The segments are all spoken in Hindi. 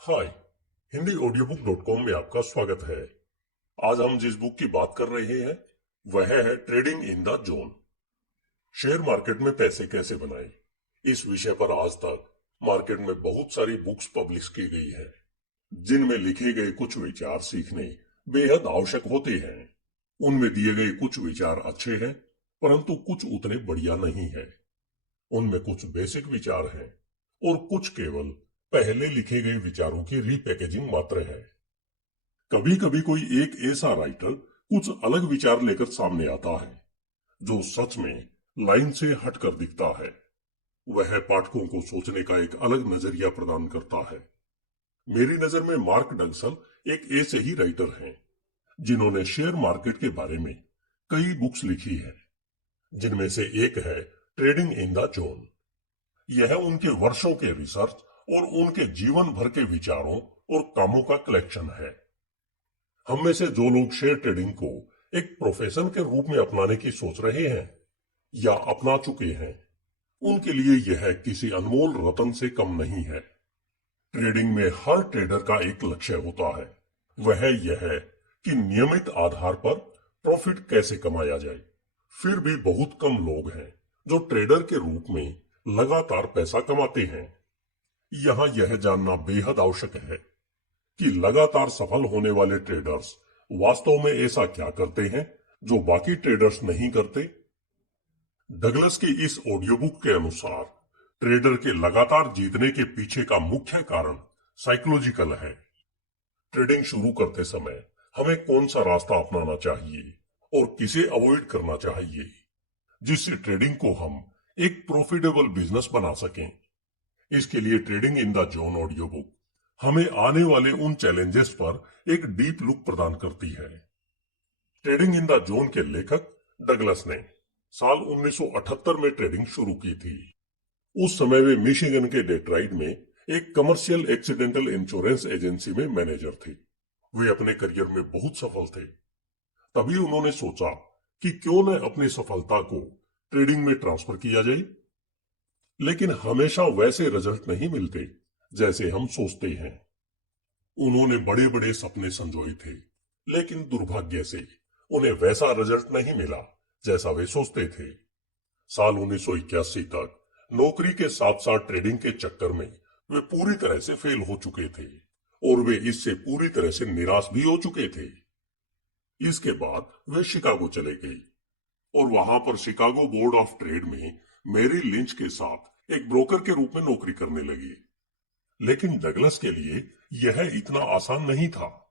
हाय। हिंदी ऑडियोबुक.com में आपका स्वागत है। आज हम जिस बुक की बात कर रहे हैं वह है trading in the zone. Share market में पैसे कैसे बनाएं। इस विषय पर आज तक मार्केट में बहुत सारी बुक्स पब्लिश की गई है, जिनमें लिखे गए कुछ विचार सीखने बेहद आवश्यक होते हैं। उनमें दिए गए कुछ विचार अच्छे हैं, परंतु कुछ उतने बढ़िया नहीं है। उनमें कुछ बेसिक विचार हैं और कुछ केवल पहले लिखे गए विचारों की रीपैकेजिंग मात्र है। कभी कभी कोई एक ऐसा राइटर कुछ अलग विचार लेकर सामने आता है जो सच में लाइन से हटकर दिखता है। वह पाठकों को सोचने का एक अलग नजरिया प्रदान करता है। मेरी नजर में मार्क डगसन एक ऐसे ही राइटर हैं जिन्होंने शेयर मार्केट के बारे में कई बुक्स लिखी है, जिनमें से एक है ट्रेडिंग इन द जोन। यह उनके वर्षों के रिसर्च और उनके जीवन भर के विचारों और कामों का कलेक्शन है। हम में से जो लोग शेयर ट्रेडिंग को एक प्रोफेशन के रूप में अपनाने की सोच रहे हैं या अपना चुके हैं, उनके लिए यह किसी अनमोल रत्न से कम नहीं है। ट्रेडिंग में हर ट्रेडर का एक लक्ष्य होता है, वह यह है कि नियमित आधार पर प्रॉफिट कैसे कमाया जाए। फिर भी बहुत कम लोग हैं जो ट्रेडर के रूप में लगातार पैसा कमाते हैं। यहाँ यह जानना बेहद आवश्यक है कि लगातार सफल होने वाले ट्रेडर्स वास्तव में ऐसा क्या करते हैं जो बाकी ट्रेडर्स नहीं करते। डगलस की इस ऑडियो बुक के अनुसार ट्रेडर के लगातार जीतने के पीछे का मुख्य कारण साइकोलॉजिकल है। ट्रेडिंग शुरू करते समय हमें कौन सा रास्ता अपनाना चाहिए और किसे अवॉइड करना चाहिए, जिससे ट्रेडिंग को हम एक प्रॉफिटेबल बिजनेस बना सकें। इसके लिए trading in the zone audio book हमें आने वाले उन चैलेंजेस पर एक डीप लुक प्रदान करती है। ट्रेडिंग इन द जोन के लेखक डगलस ने साल 1978 में ट्रेडिंग शुरू की थी। उस समय वे मिशिगन के डेट्रॉइट में एक कमर्शियल एक्सीडेंटल इंश्योरेंस एजेंसी में मैनेजर थे। वे अपने करियर में बहुत सफल थे। तभी उन्होंने सोचा कि क्यों न अपनी सफलता को ट्रेडिंग में ट्रांसफर किया जाए। लेकिन हमेशा वैसे रिजल्ट नहीं मिलते जैसे हम सोचते हैं। उन्होंने बड़े बड़े सपने संजोए थे, लेकिन दुर्भाग्य से उन्हें वैसा रिजल्ट नहीं मिला जैसा वे सोचते थे। साल 1981 तक नौकरी के साथ साथ ट्रेडिंग के चक्कर में वे पूरी तरह से फेल हो चुके थे और वे इससे पूरी तरह से निराश भी हो चुके थे। इसके बाद वे शिकागो चले गए और वहां पर शिकागो बोर्ड ऑफ ट्रेड में मैरी लिंच के साथ एक ब्रोकर के रूप में नौकरी करने लगी। लेकिन डगलस के लिए यह इतना आसान नहीं था।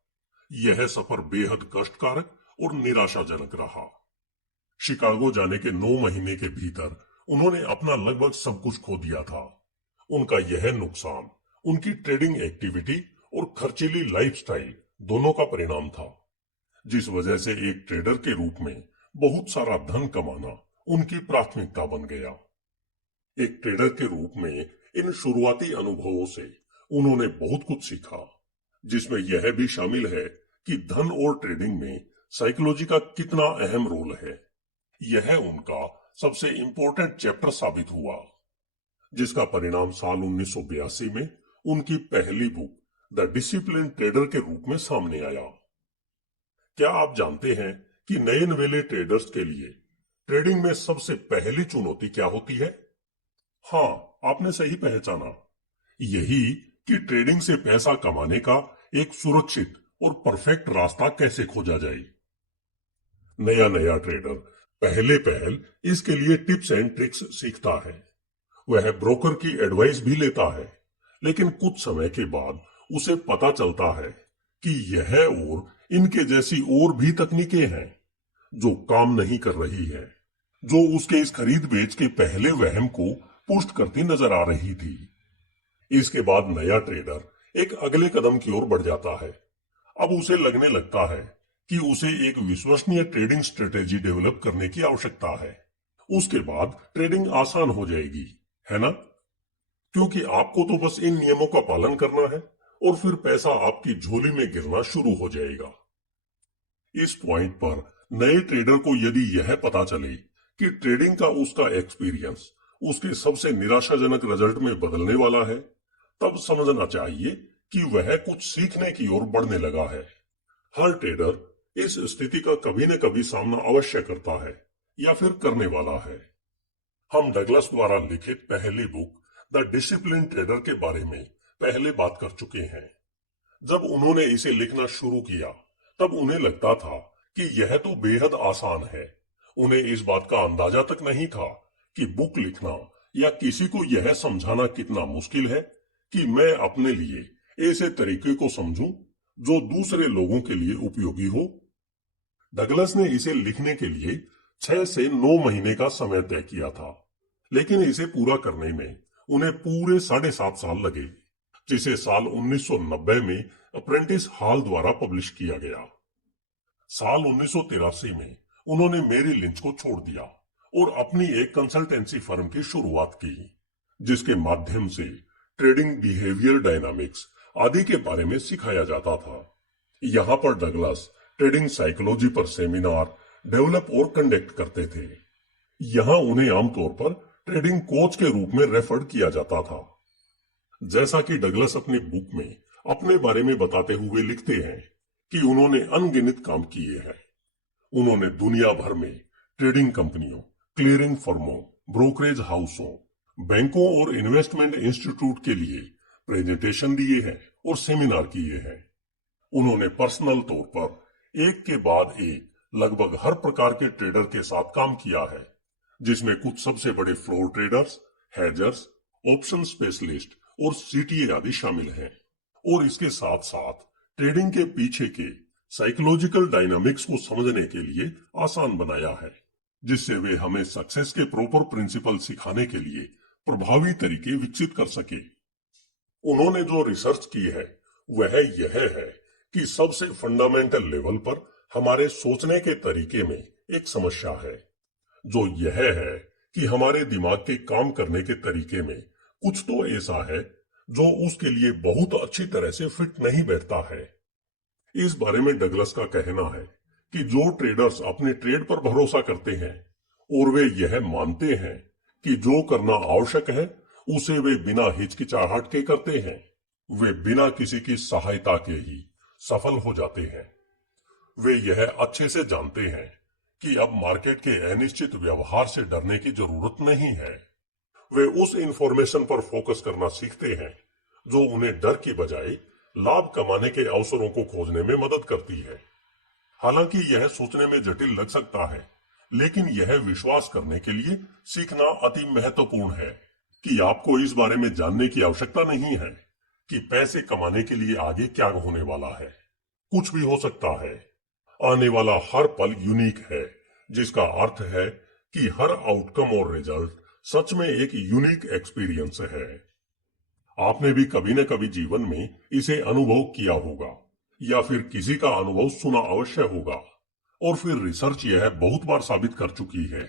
यह सफर बेहद कष्टकारक और निराशाजनक रहा। शिकागो जाने के 9 महीने के भीतर उन्होंने अपना लगभग सब कुछ खो दिया था। उनका यह नुकसान उनकी ट्रेडिंग एक्टिविटी और खर्चीली लाइफस्टाइल दोनों का परिणाम था, जिस वजह से एक ट्रेडर के रूप में बहुत सारा धन कमाना उनकी प्राथमिकता बन गया। एक ट्रेडर के रूप में इन शुरुआती अनुभवों से उन्होंने बहुत कुछ सीखा, जिसमें यह भी शामिल है कि धन और ट्रेडिंग में साइकोलॉजी का कितना अहम रोल है। यह उनका सबसे इंपॉर्टेंट चैप्टर साबित हुआ, जिसका परिणाम साल 1982 में उनकी पहली बुक द डिसिप्लिन ट्रेडर के रूप में सामने आया। क्या आप जानते हैं कि नए नवेले ट्रेडर्स के लिए ट्रेडिंग में सबसे पहली चुनौती क्या होती है? हाँ, आपने सही पहचाना। यही कि ट्रेडिंग से पैसा कमाने का एक सुरक्षित और परफेक्ट रास्ता कैसे खोजा जाए। नया नया ट्रेडर पहले पहल इसके लिए टिप्स एंड ट्रिक्स सीखता है। वह ब्रोकर की एडवाइस भी लेता है, लेकिन कुछ समय के बाद उसे पता चलता है कि यह और इनके जैसी और भी तकनीकें हैं जो काम नहीं कर रही है, जो उसके इस खरीद बेच के पहले वहम को पुष्ट करती नजर आ रही थी। इसके बाद नया ट्रेडर एक अगले कदम की ओर बढ़ जाता है। अब उसे लगने लगता है कि उसे एक विश्वसनीय ट्रेडिंग स्ट्रेटेजी डेवलप करने की आवश्यकता है। उसके बाद ट्रेडिंग आसान हो जाएगी, है ना? क्योंकि आपको तो बस इन नियमों का पालन करना है और फिर पैसा आपकी झोली में गिरना शुरू हो जाएगा। इस पॉइंट पर नए ट्रेडर को यदि यह पता चले कि ट्रेडिंग का उसका एक्सपीरियंस उसके सबसे निराशाजनक रिजल्ट में बदलने वाला है, तब समझना चाहिए कि वह कुछ सीखने की ओर बढ़ने लगा है। हर ट्रेडर इस स्थिति का कभी न कभी सामना अवश्य करता है या फिर करने वाला है। हम डगलस द्वारा लिखित पहली बुक द डिसिप्लिन ट्रेडर के बारे में पहले बात कर चुके हैं। जब उन्होंने इसे लिखना शुरू किया तब उन्हें लगता था कि यह तो बेहद आसान है। उन्हें इस बात का अंदाजा तक नहीं था कि बुक लिखना या किसी को यह समझाना कितना मुश्किल है कि मैं अपने लिए ऐसे तरीके को समझूं जो दूसरे लोगों के लिए उपयोगी हो। डगलस ने इसे लिखने के लिए 6 से 9 महीने का समय तय किया था, लेकिन इसे पूरा करने में उन्हें पूरे 7.5 साल लगे, जिसे साल 1990 में अप्रेंटिस हॉल द्वारा पब्लिश किया गया। साल 1983 में उन्होंने मेरी लिंच को छोड़ दिया और अपनी एक कंसल्टेंसी फर्म की शुरुआत की, जिसके माध्यम से ट्रेडिंग बिहेवियर डायनामिक्स आदि के बारे में सिखाया जाता था। यहाँ पर डगलस ट्रेडिंग साइकोलॉजी पर सेमिनार डेवलप और कंडक्ट करते थे। यहाँ उन्हें आमतौर पर ट्रेडिंग कोच के रूप में रेफर किया जाता था। जैसा कि डगलस अपनी बुक में अपने बारे में बताते हुए लिखते हैं कि उन्होंने अनगिनत काम किए हैं। उन्होंने दुनिया भर में ट्रेडिंग कंपनियों, क्लियरिंग फर्मों, ब्रोकरेज हाउसों, बैंकों और इन्वेस्टमेंट इंस्टीट्यूट के लिए प्रेजेंटेशन दिए हैं और सेमिनार किए हैं। उन्होंने पर्सनल तौर पर एक के बाद एक लगभग हर प्रकार के ट्रेडर के साथ काम किया है, जिसमें कुछ सबसे बड़े फ्लोर ट्रेडर्स, हेजर्स, ऑप्शन स्पेशलिस्ट और सीटीए आदि शामिल हैं। और इसके साथ साथ ट्रेडिंग के पीछे के साइकोलॉजिकल डायनामिक्स को समझने के लिए आसान बनाया है, जिससे वे हमें सक्सेस के प्रॉपर प्रिंसिपल सिखाने के लिए प्रभावी तरीके विकसित कर सके। उन्होंने जो रिसर्च की है वह यह है कि सबसे फंडामेंटल लेवल पर हमारे सोचने के तरीके में एक समस्या है, जो यह है कि हमारे दिमाग के काम करने के तरीके में कुछ तो ऐसा है जो उसके लिए बहुत अच्छी तरह से फिट नहीं बैठता है। इस बारे में डगलस का कहना है कि जो ट्रेडर्स अपने ट्रेड पर भरोसा करते हैं और वे यह मानते हैं कि जो करना आवश्यक है उसे वे बिना हिचकिचाहट के करते हैं, वे बिना किसी की सहायता के ही सफल हो जाते हैं। वे यह अच्छे से जानते हैं कि अब मार्केट के अनिश्चित व्यवहार से डरने की जरूरत नहीं है। वे उस इंफॉर्मेशन पर फोकस करना सीखते हैं जो उन्हें डर की बजाय लाभ कमाने के अवसरों को खोजने में मदद करती है। हालांकि यह सोचने में जटिल लग सकता है, लेकिन यह विश्वास करने के लिए सीखना अति महत्वपूर्ण है कि आपको इस बारे में जानने की आवश्यकता नहीं है कि पैसे कमाने के लिए आगे क्या होने वाला है। कुछ भी हो सकता है। आने वाला हर पल यूनिक है, जिसका अर्थ है कि हर आउटकम और रिजल्ट सच में एक यूनिक एक्सपीरियंस है। आपने भी कभी न कभी जीवन में इसे अनुभव किया होगा या फिर किसी का अनुभव सुना अवश्य होगा। और फिर रिसर्च यह बहुत बार साबित कर चुकी है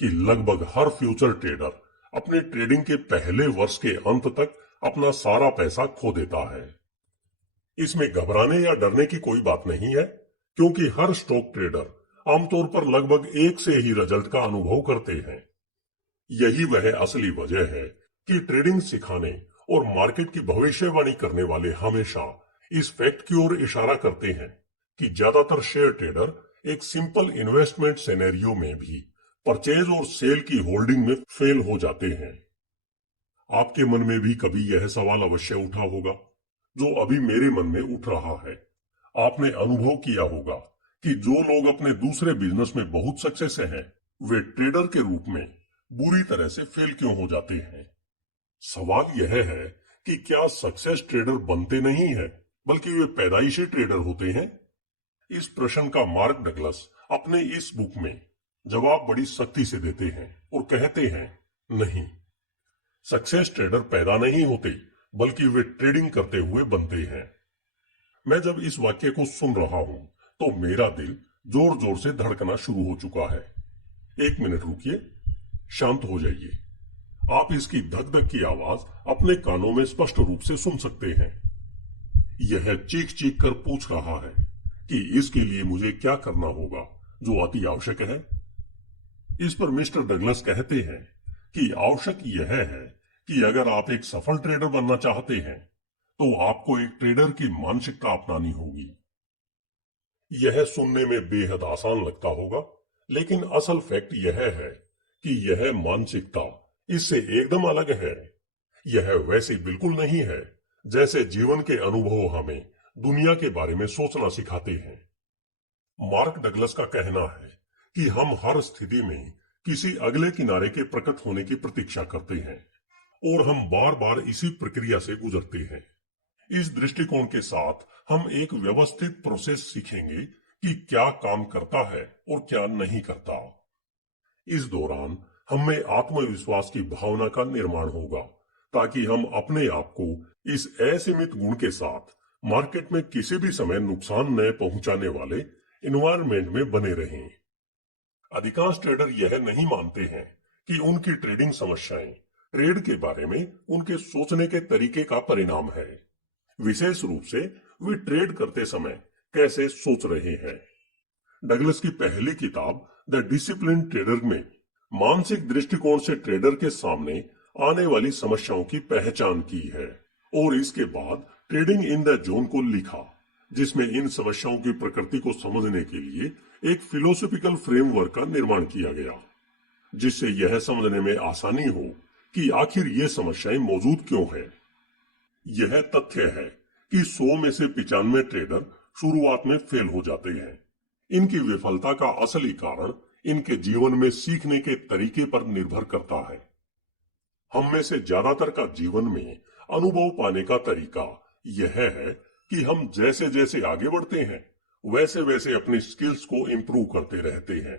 कि लगभग हर फ्यूचर ट्रेडर अपने ट्रेडिंग के पहले वर्ष के अंत तक अपना सारा पैसा खो देता है। इसमें घबराने या डरने की कोई बात नहीं है, क्योंकि हर स्टॉक ट्रेडर आमतौर पर लगभग एक से ही रिजल्ट का अनुभव करते हैं। यही वह असली वजह है कि ट्रेडिंग सिखाने और मार्केट की भविष्यवाणी करने वाले हमेशा इस फैक्ट की ओर इशारा करते हैं कि ज्यादातर शेयर ट्रेडर एक सिंपल इन्वेस्टमेंट सिनेरियो में भी परचेज और सेल की होल्डिंग में फेल हो जाते हैं। आपके मन में भी कभी यह सवाल अवश्य उठा होगा, जो अभी मेरे मन में उठ रहा है। आपने अनुभव किया होगा कि जो लोग अपने दूसरे बिजनेस में बहुत सक्सेस हैं, वे ट्रेडर के रूप में बुरी तरह से फेल क्यों हो जाते हैं। सवाल यह है कि क्या सक्सेस ट्रेडर बनते नहीं है, बल्कि वे पैदाइशी ट्रेडर होते हैं। इस प्रश्न का मार्क डगलस अपने इस बुक में जवाब बड़ी सख्ती से देते हैं और कहते हैं, नहीं, सक्सेस ट्रेडर पैदा नहीं होते, बल्कि वे ट्रेडिंग करते हुए बनते हैं। मैं जब इस वाक्य को सुन रहा हूं तो मेरा दिल जोर जोर से धड़कना शुरू हो चुका है। 1 मिनट रुकिए, शांत हो जाइए। आप इसकी धक धक की आवाज अपने कानों में स्पष्ट रूप से सुन सकते हैं। यह चीख चीख कर पूछ रहा है कि इसके लिए मुझे क्या करना होगा, जो अति आवश्यक है। इस पर मिस्टर डगलस कहते हैं कि आवश्यक यह है कि अगर आप एक सफल ट्रेडर बनना चाहते हैं तो आपको एक ट्रेडर की मानसिकता अपनानी होगी। यह सुनने में बेहद आसान लगता होगा, लेकिन असल फैक्ट यह है कि यह मानसिकता इससे एकदम अलग है। यह वैसे बिल्कुल नहीं है जैसे जीवन के अनुभव हमें दुनिया के बारे में सोचना सिखाते हैं। मार्क डगलस का कहना है कि हम हर स्थिति में किसी अगले किनारे के प्रकट होने की प्रतीक्षा करते हैं और हम बार बार इसी प्रक्रिया से गुजरते हैं। इस दृष्टिकोण के साथ हम एक व्यवस्थित प्रोसेस सीखेंगे कि क्या काम करता है और क्या नहीं करता। इस दौरान हमें आत्मविश्वास की भावना का निर्माण होगा, ताकि हम अपने आप को इस असीमित गुण के साथ मार्केट में किसी भी समय नुकसान न पहुंचाने वाले एनवायरनमेंट में बने रहें। अधिकांश ट्रेडर यह नहीं मानते हैं कि उनकी ट्रेडिंग समस्याएं ट्रेड के बारे में उनके सोचने के तरीके का परिणाम है, विशेष रूप से वे ट्रेड करते समय कैसे सोच रहे हैं। डगलस की पहली किताब द डिसिप्लिन ट्रेडर में मानसिक दृष्टिकोण से ट्रेडर के सामने आने वाली समस्याओं की पहचान की है और इसके बाद ट्रेडिंग इन द जोन को लिखा, जिसमें इन समस्याओं की प्रकृति को समझने के लिए एक फिलोसॉफिकल फ्रेमवर्क का निर्माण किया गया, जिससे यह समझने में आसानी हो कि आखिर ये समस्याएं मौजूद क्यों है। यह तथ्य है कि 100 में से 95 ट्रेडर शुरुआत में फेल हो जाते हैं। इनकी विफलता का असली कारण इनके जीवन में सीखने के तरीके पर निर्भर करता है। हम में से ज्यादातर का जीवन में अनुभव पाने का तरीका यह है कि हम जैसे जैसे आगे बढ़ते हैं वैसे वैसे अपनी स्किल्स को इंप्रूव करते रहते हैं।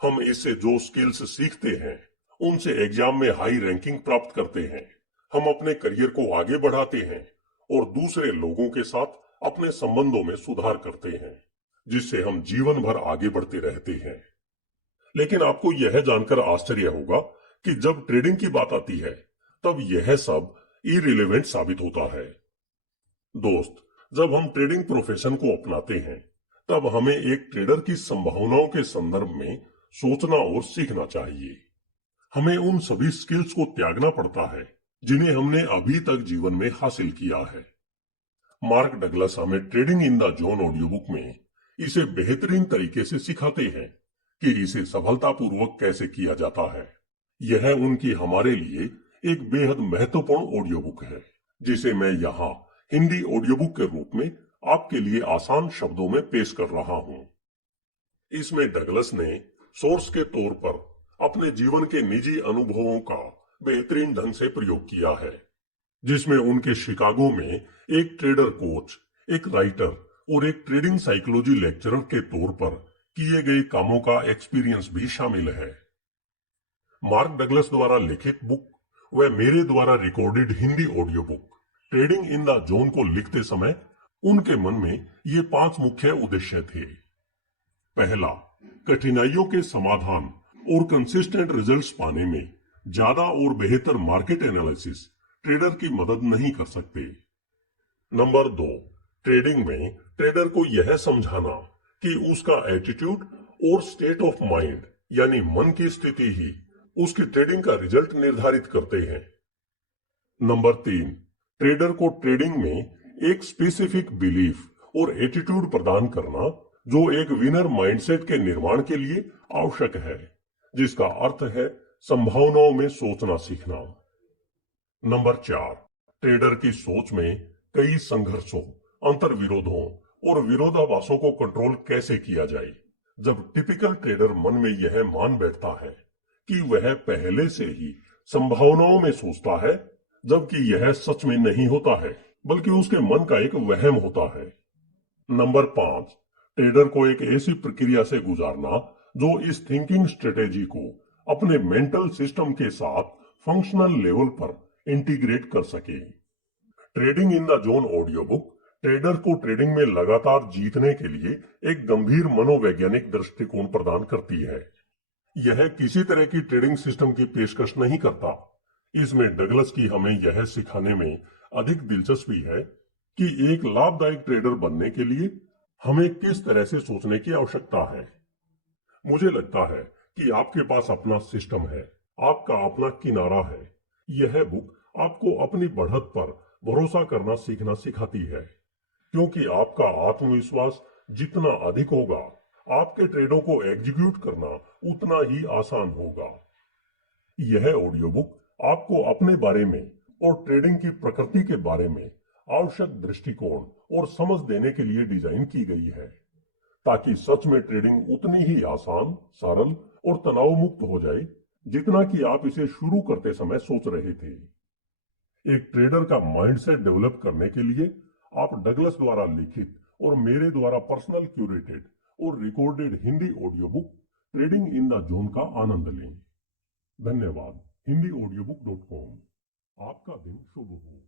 हम इससे जो स्किल्स सीखते हैं उनसे एग्जाम में हाई रैंकिंग प्राप्त करते हैं। हम अपने करियर को आगे बढ़ाते हैं और दूसरे लोगों के साथ अपने संबंधों में सुधार करते हैं, जिससे हम जीवन भर आगे बढ़ते रहते हैं। लेकिन आपको यह जानकर आश्चर्य होगा कि जब ट्रेडिंग की बात आती है तब यह सब इरिलेवेंट साबित होता है। दोस्त, जब हम ट्रेडिंग प्रोफेशन को अपनाते हैं तब हमें एक ट्रेडर की संभावनाओं के संदर्भ में सोचना और सीखना चाहिए। हमें उन सभी स्किल्स को त्यागना पड़ता है जिन्हें हमने अभी तक जीवन में हासिल किया है। मार्क डगलस हमें trading in the zone audio book में इसे बेहतरीन तरीके से सिखाते हैं कि इसे सफलतापूर्वक कैसे किया जाता है। यह उनकी हमारे लिए एक बेहद महत्वपूर्ण ऑडियो बुक है, जिसे मैं यहाँ हिंदी ऑडियो बुक के रूप में आपके लिए आसान शब्दों में पेश कर रहा हूँ। इसमें डगलस ने सोर्स के तौर पर अपने जीवन के निजी अनुभवों का बेहतरीन ढंग से प्रयोग किया है, जिसमें उनके शिकागो में एक ट्रेडर कोच, एक राइटर और एक ट्रेडिंग साइकोलॉजी लेक्चरर के तौर पर किए गए कामों का एक्सपीरियंस भी शामिल है। मार्क डगलस द्वारा लिखित बुक व मेरे द्वारा recorded Hindi audio book trading in the zone को लिखते समय उनके मन में ये 5 मुख्य उद्देश्य थे। पहला, कठिनाइयों के समाधान और कंसिस्टेंट रिजल्ट्स पाने में ज्यादा और बेहतर मार्केट एनालिसिस ट्रेडर की मदद नहीं कर सकते। नंबर 2, ट्रेडिंग में ट्रेडर को यह समझाना कि उसका एटीट्यूड और स्टेट ऑफ माइंड यानी मन की स्थिति ही उसकी ट्रेडिंग का रिजल्ट निर्धारित करते हैं। नंबर 3, ट्रेडर को ट्रेडिंग में एक स्पेसिफिक बिलीफ और एटीट्यूड प्रदान करना जो एक विनर माइंडसेट के निर्माण के लिए आवश्यक है, जिसका अर्थ है संभावनाओं में सोचना सीखना। नंबर 4, ट्रेडर की सोच में कई संघर्षों, अंतर्विरोधों और विरोधाभासों को कंट्रोल कैसे किया जाए। जब टिपिकल ट्रेडर मन में यह मान बैठता है कि वह पहले से ही संभावनाओं में सोचता है, जबकि यह सच में नहीं होता है बल्कि उसके मन का एक वहम होता है। नंबर 5, ट्रेडर को एक ऐसी प्रक्रिया से गुजारना जो इस थिंकिंग स्ट्रेटेजी को अपने मेंटल सिस्टम के साथ फंक्शनल लेवल पर इंटीग्रेट कर सके। Trading in the zone audio book trader को ट्रेडिंग में लगातार जीतने के लिए एक गंभीर मनोवैज्ञानिक दृष्टिकोण प्रदान करती है। यह किसी तरह की ट्रेडिंग सिस्टम की पेशकश नहीं करता। इसमें डगलस की हमें यह सिखाने में अधिक दिलचस्पी है कि एक लाभदायक ट्रेडर बनने के लिए हमें किस तरह से सोचने की आवश्यकता है। मुझे लगता है कि आपके पास अपना सिस्टम है, आपका अपना किनारा है। यह बुक आपको अपनी बढ़त पर भरोसा करना सीखना सिखाती है, क्योंकि आपका आत्मविश्वास जितना अधिक होगा, आपके ट्रेडों को एग्जीक्यूट करना उतना ही आसान होगा। यह ऑडियो बुक आपको अपने बारे में और ट्रेडिंग की प्रकृति के बारे में आवश्यक दृष्टिकोण और समझ देने के लिए डिजाइन की गई है, ताकि सच में ट्रेडिंग उतनी ही आसान, सरल और तनाव मुक्त हो जाए जितना कि आप इसे शुरू करते समय सोच रहे थे। एक ट्रेडर का माइंडसेट डेवलप करने के लिए आप डगलस द्वारा लिखित और मेरे द्वारा पर्सनल क्यूरेटेड और recorded Hindi audio book trading in the zone का आनंद लें। धन्यवाद। HindiAudiobook.com। आपका दिन शुभ हो।